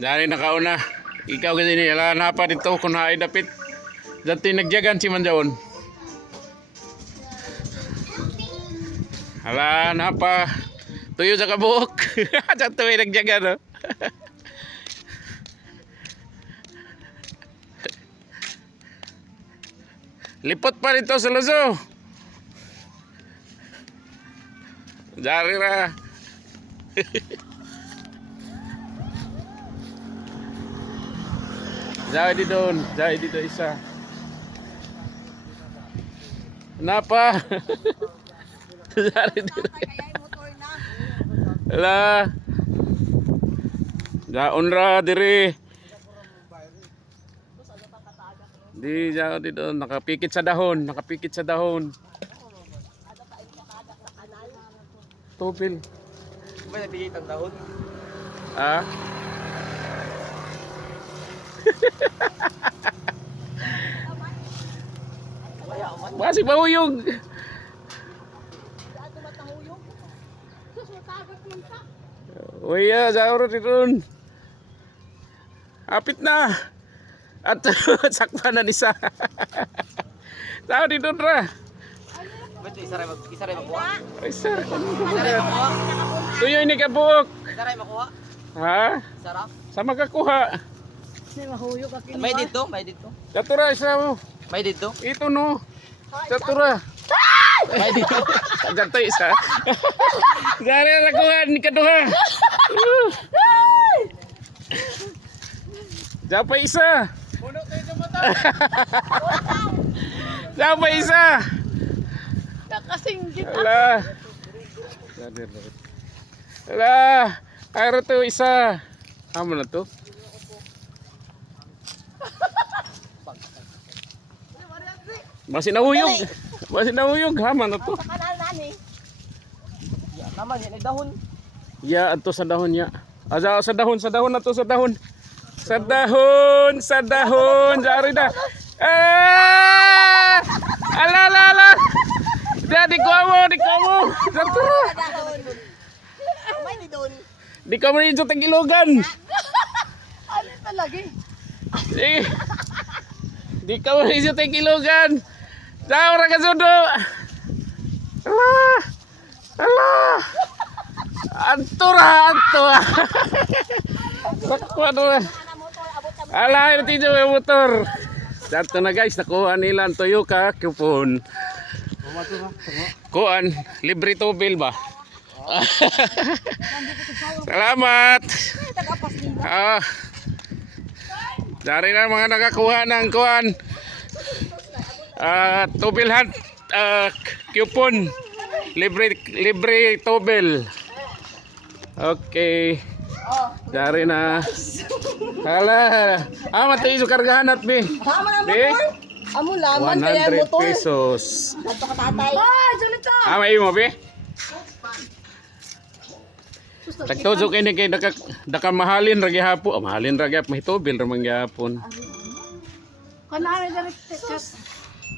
Dari nakauna. Ikaw kasi ni ala na pa dito kung haay dapit. Dati nagjagan si Manjaon. Ala na pa. Tuyo sa kabuok. Dati may nagjagan no. Lipot pa dito sa Luzo. Dari ra. Jauh di doon isa. Kenapa? Dari di. Lah. Jaon ra diri. Di jauh di doon, nakapikit sa dahon, Tupil. May napikit ang dahon. Ah? Masih mahuyog. Oh iya, jauh di doon. Apit na. At sakpanan isa. Jauh di doon ra. Ba't isa rin makuha? Isa. Isa rin makuha? Tuyo ini kabuok. Isa rin makuha? Ha? Sarap? Sama kakuha. May dito? May dito? Catura isa mo. May dito? Ito no. Catura. May dito? Ganto isa. Gari na kuha ni kaduha. Japa isa. Japa isa. Nakasinggit Alah. Alah. Air tu isa. Amo na to. Masih nahuyog. Hama na to. Ya, naman yan ay dahon. Ya, ato sa dahon ya. Aja sa dahon na to sa dahon. Sa dahon. Jari dah. Ala. Dia di kamu. Satu. May ni doon. Di kamu itu Tegilogan. Ano talaga? Di kamu itu Tegilogan. Jauh ra kasudo. Alah. Antura. Sakwa. Alah, itu juga motor. Dato na guys, nakuha nila ang Toyota coupon. Kuan, libre tubil ba? Salamat. Dari na mga nakakuha ng kuan. Tubilhan coupon. Libre tubil. Okay. Dari na. Hala. Mati iso kargahan at bi. Tama na Bi. Amo laman kaya 100 motor. pesos. Dato ka tatay. Ay, salita. May mo bi. Tagtojo kay ni kay daka mahalin ra gihapon. Mahalin ra gyap mahitubil ra man gyapon. Kanare direct.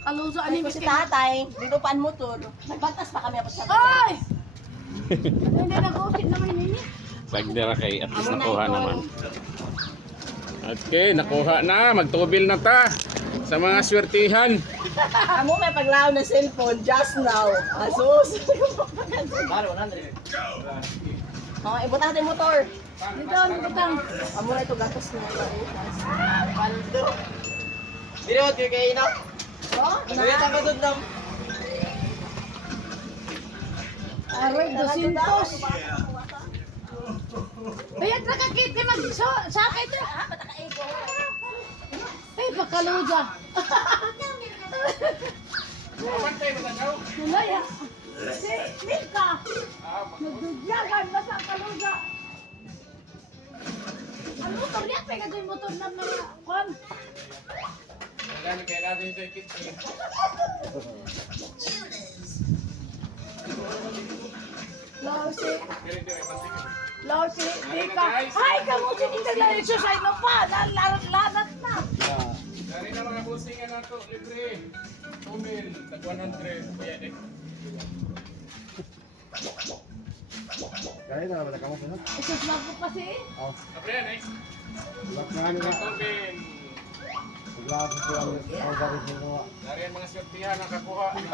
Kaluzo ani si tatay, dito paan motor. Nagbatas pa kami sa tatay. Ay! Hindi nag-usit naman nini. Pagdira kay at least nakuha naman. Okay, nakuha na. Magtubil na ta. Sa mga swertihan. Amo may paglaw na cellphone just now. Asus. Baro, 100. Ibutang natin motor. Dito, ibutang. Amo na ito gatos na. Paldo. Dili mo, tiyo kayo ina. Nagulita ka doon lang. Aroy, 200. Bayad na kakit ni mag-sakay ito. Mataka-ego. Ay, pakaluja. Nulaya. Si Milka. Nagdugyagan na sa kaluja. Ang motor niya, pega yung motor na mga kon. Lausi, Milka. Ay, kamu sinita na exercise mo pa. Lanat na. Dari na mga busingan nato, libre. Tubil, tag 100. Kuya, dek. Kaya na, wala ka mo. Isus lang po kasi. Abre, next. Dari ang mga sortihan nakakuha ng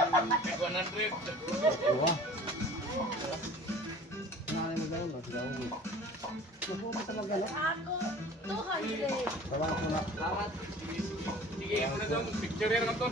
100. Ako, 200. Salamat. Sige mo na doon, picture yan naman to.